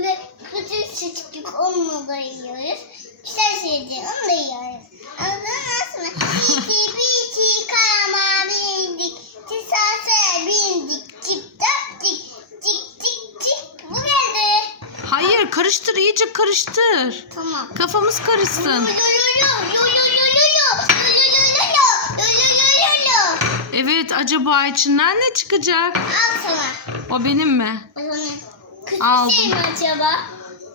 böyle kıtır çıtıklık onu da yiyoruz. Güzel şeydi onu da yiyoruz. Anladın mı? Bici bici karama bindik. Tisase bindik. Cip tap cik cik cik cik. Bu geldi. Hayır karıştır iyice karıştır. Tamam. Kafamız karışsın. Yo, yo, yo, yo, yo, yo. Evet acaba içinden ne çıkacak? Al sana. O benim mi? O benim kötü Aldım. bir şey mi acaba?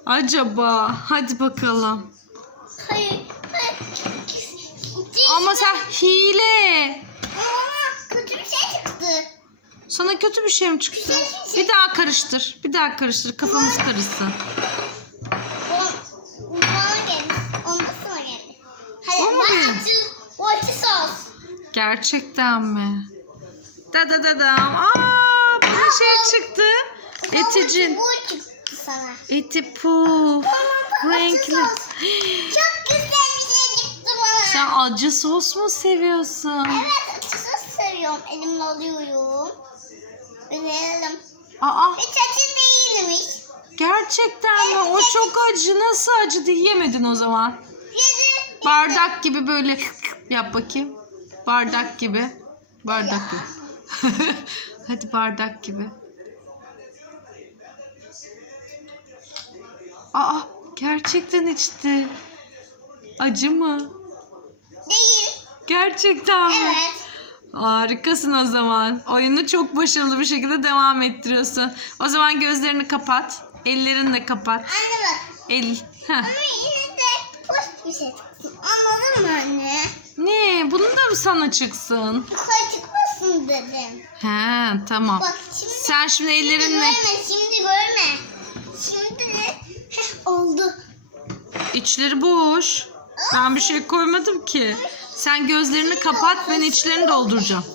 Acaba. Hadi bakalım. Hayır. Hayır. Ama sen hile. Aa, kötü bir şey çıktı. Sana kötü bir şey mi çıktı? Güzel bir şey. Bir daha karıştır. Bir daha karıştır. Kafamız karışsın. Acı sos. Gerçekten mi? Da da da dam. Aa, bana şey çıktı. Eticin. Bu çıktı sana. Eti puf. Renkli. Çok güzel bir şey çıktı bana. Sen acı sos mu seviyorsun? Evet acı sos seviyorum. Elimle alıyorum. Verelim. Aa, Hiç acı değilmiş. gerçekten mi? O çok acı. Nasıl acı diye yemedin o zaman? Yedi. Bardak gibi böyle yap bakayım. Bardak gibi. Bardak gibi. Hadi bardak gibi. Aa, gerçekten içti. Acı mı? Değil. Gerçekten mi? Evet. Harikasın o zaman. Oyunu çok başarılı bir şekilde devam ettiriyorsun. O zaman gözlerini kapat. Ellerini de kapat. Anne bak. El. Heh. Ama yine de boş bir şey çıktı. Anladın mı anne? Ne? Bunu da mı sana çıksın? Yukarı çıkmasın dedim. He, tamam. Bak şimdi. Sen şimdi Şimdi ellerinle görme, şimdi görme. Şimdi oldu. içleri boş. Ben bir şey koymadım ki. Sen gözlerini kapat ben içlerini dolduracağım.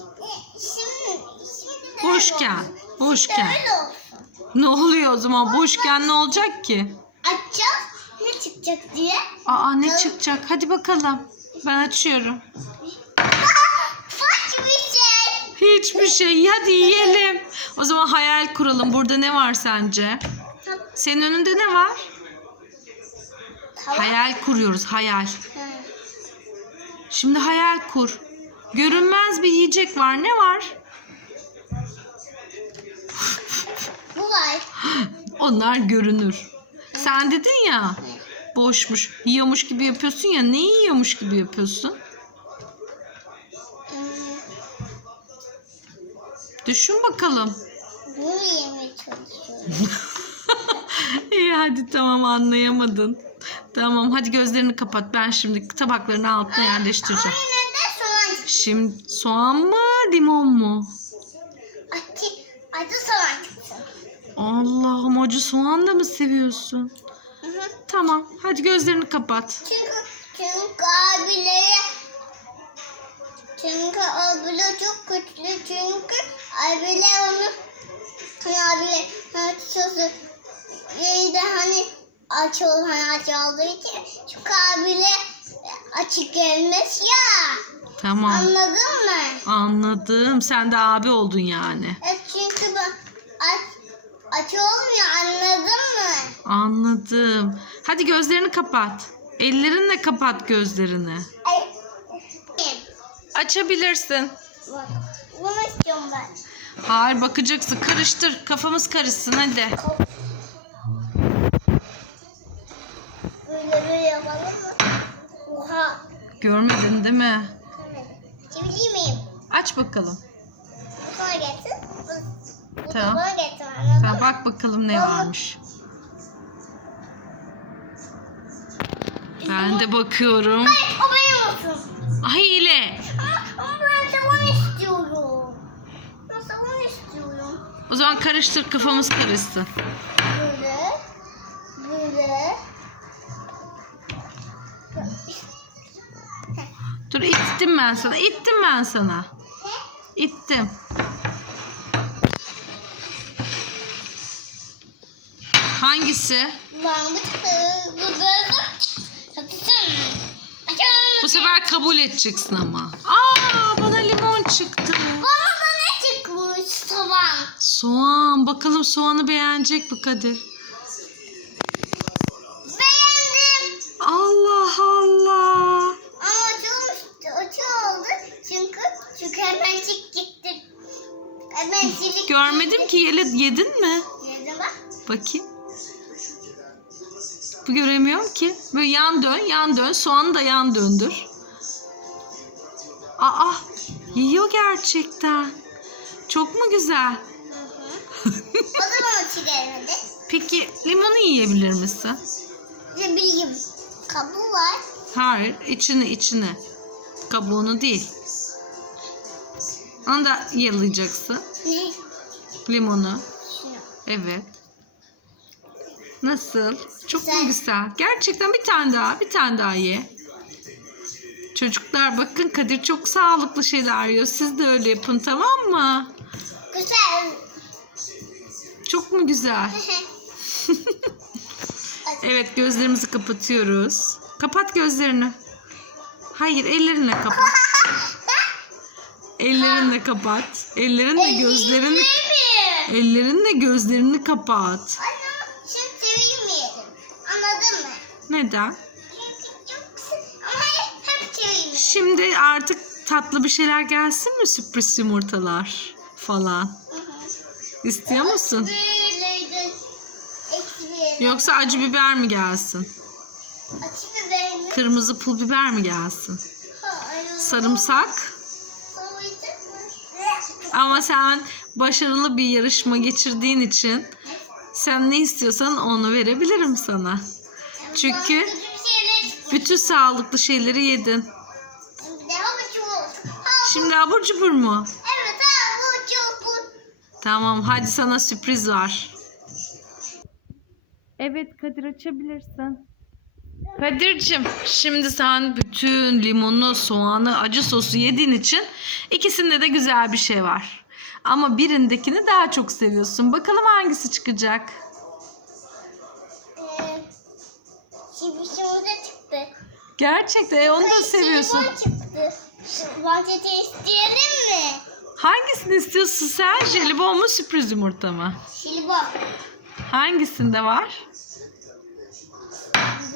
Şimdi, şimdi de Boşken. Boşken. Ne oluyor o zaman? Boşken ne olacak ki? Açacağız. Ne çıkacak diye. Aa ne çıkacak? Hadi bakalım. Ben açıyorum. Şey. Hiçbir şey. Hadi yiyelim. O zaman hayal kuralım. Burada ne var sence? Senin önünde ne var? Hayal kuruyoruz. Hayal. Şimdi hayal kur. Görünmez bir yiyecek var. Ne var? Bu var. Onlar görünür. Sen dedin ya boşmuş. Yiyormuş gibi yapıyorsun ya. Ne yiyormuş gibi yapıyorsun? Hmm, Düşün bakalım. Bunu yemeye çalışıyorum. İyi hadi tamam anlayamadın. Tamam hadi gözlerini kapat. Ben şimdi tabaklarını altına yerleştireceğim. Aynen de soğan. Şimdi soğan mı limon mu? Acı, acı soğan çıktı. Allah'ım acı soğan da mı seviyorsun? Hı hı. Tamam hadi gözlerini kapat. Çünkü çünkü abilere çünkü abiler çok kötü çünkü abiler onu hani abiler hani sözü de hani aç ol hani aç olduğu için çünkü abiler açık gelmez ya Tamam anladın mı? anladım. Sen de abi oldun yani. Evet çünkü ben aç, aç olmuyor anladın mı? Anladım. Hadi gözlerini kapat. Ellerinle kapat gözlerini. Ay, Açabilirsin. bak, bunu istiyorum ben. Hayır bakacaksın. Karıştır. Kafamız karışsın hadi. Böyle yapalım mı? Oha. Görmedin değil mi? Çevireyim miyim? Aç bakalım. Sonra geçsin. Bu, Tamam. anladın Sen mı? bak bakalım ne varmış. Ben de bakıyorum. Hayır o benim olsun. Ay hile. Ama, ama ben sabun istiyorum. Ben sabun istiyorum. O zaman karıştır kafamız karışsın. Dur ittim ben sana. İttim ben sana. İttim. Hangisi? Bu sefer kabul edeceksin ama. Aa bana limon çıktı. Bana ne çıkmış soğan? Soğan. Bakalım soğanı beğenecek mi Kadir? Görmedim ki Yele yedin mi? Yedim bak. Bakayım. Bu göremiyorum ki. Böyle yan dön, yan dön. Soğanı da yan döndür. Aa, yiyor gerçekten. Çok mu güzel? Hı hı. o zaman o çiğnemedi. Peki limonu yiyebilir misin? Ne bileyim. Kabuğu var. Hayır, içini içini. Kabuğunu değil. Onu da yalayacaksın. Ne? Limonu. Şunu. Evet. Nasıl? Çok mu Güzel. güzel? Gerçekten bir tane daha, bir tane daha ye. Çocuklar bakın Kadir çok sağlıklı şeyler yiyor. Siz de öyle yapın tamam mı? Güzel. Çok mu güzel? Evet gözlerimizi kapatıyoruz. Kapat gözlerini. Hayır ellerinle kapat. Ellerinle kapat. Ellerinle gözlerini mi? ellerinle gözlerini kapat. Anne şimdi çevirmeyelim. Anladın mı? Neden? Çünkü çok kısa. Ama hep çevirmeyelim. Şimdi artık tatlı bir şeyler gelsin mi sürpriz yumurtalar falan? Hı hı. İstiyor musun? Yoksa acı biber mi gelsin? Açı biber mi? Kırmızı pul biber mi gelsin? Sarımsak? Ama sen başarılı bir yarışma geçirdiğin için sen ne istiyorsan onu verebilirim sana. Çünkü bütün sağlıklı şeyleri yedin. Şimdi abur cubur mu? Evet havuç oldu. Tamam hadi sana sürpriz var. Evet Kadir açabilirsin. Kadir'cim şimdi sen bütün limonu, soğanı, acı sosu yediğin için ikisinde de güzel bir şey var. Ama birindekini daha çok seviyorsun. Bakalım hangisi çıkacak? Ee, şimdi şimdi çıktı. Gerçekten e, onu da seviyorsun. Jelibon çıktı. Mançete isteyelim mi? Hangisini istiyorsun sen? Jelibon mu sürpriz yumurta mı? Jelibon. Hangisinde var?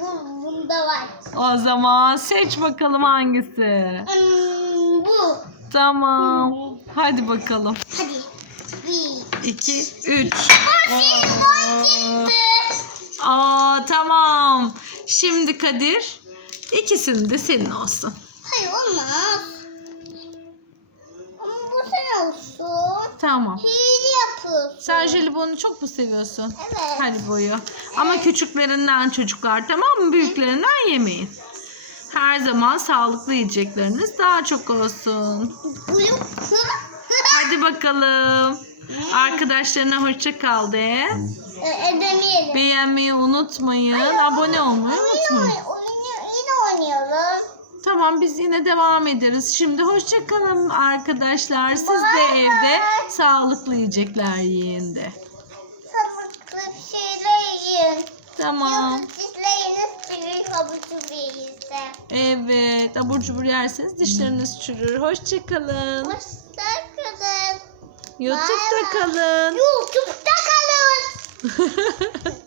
Bu, bunda var. O zaman seç bakalım hangisi. Hmm, bu. Tamam. Hadi bakalım. Hadi. Bir. 2, 3. Jelibon çıktı. Aa tamam. Şimdi Kadir ikisinin de senin olsun. Hayır olmaz. Ama bu sen olsun. Tamam. Hile yapıyorsun. Sen jelibonu çok mu seviyorsun? Evet. Haribo'yu. Ama küçüklerinden çocuklar tamam mı? Büyüklerinden yemeyin. Her zaman sağlıklı yiyecekleriniz daha çok olsun. Hadi bakalım. Arkadaşlarına hoşça kal de. E, Edemeyelim. Beğenmeyi unutmayın. Abone olmayı unutmayın. oyn- oynuyor, yine oynayalım. Tamam biz yine devam ederiz. Şimdi hoşça kalın arkadaşlar. Siz de evde sağlıklı yiyecekler yiyin de. Sağlıklı bir şeyler yiyin. Tamam. Dişleriniz büyük havucu değilse. Evet. Abur cubur yerseniz dişleriniz çürür. Hoşça kalın. Hoşçakalın. YouTube'da kalın. YouTube'da kalın.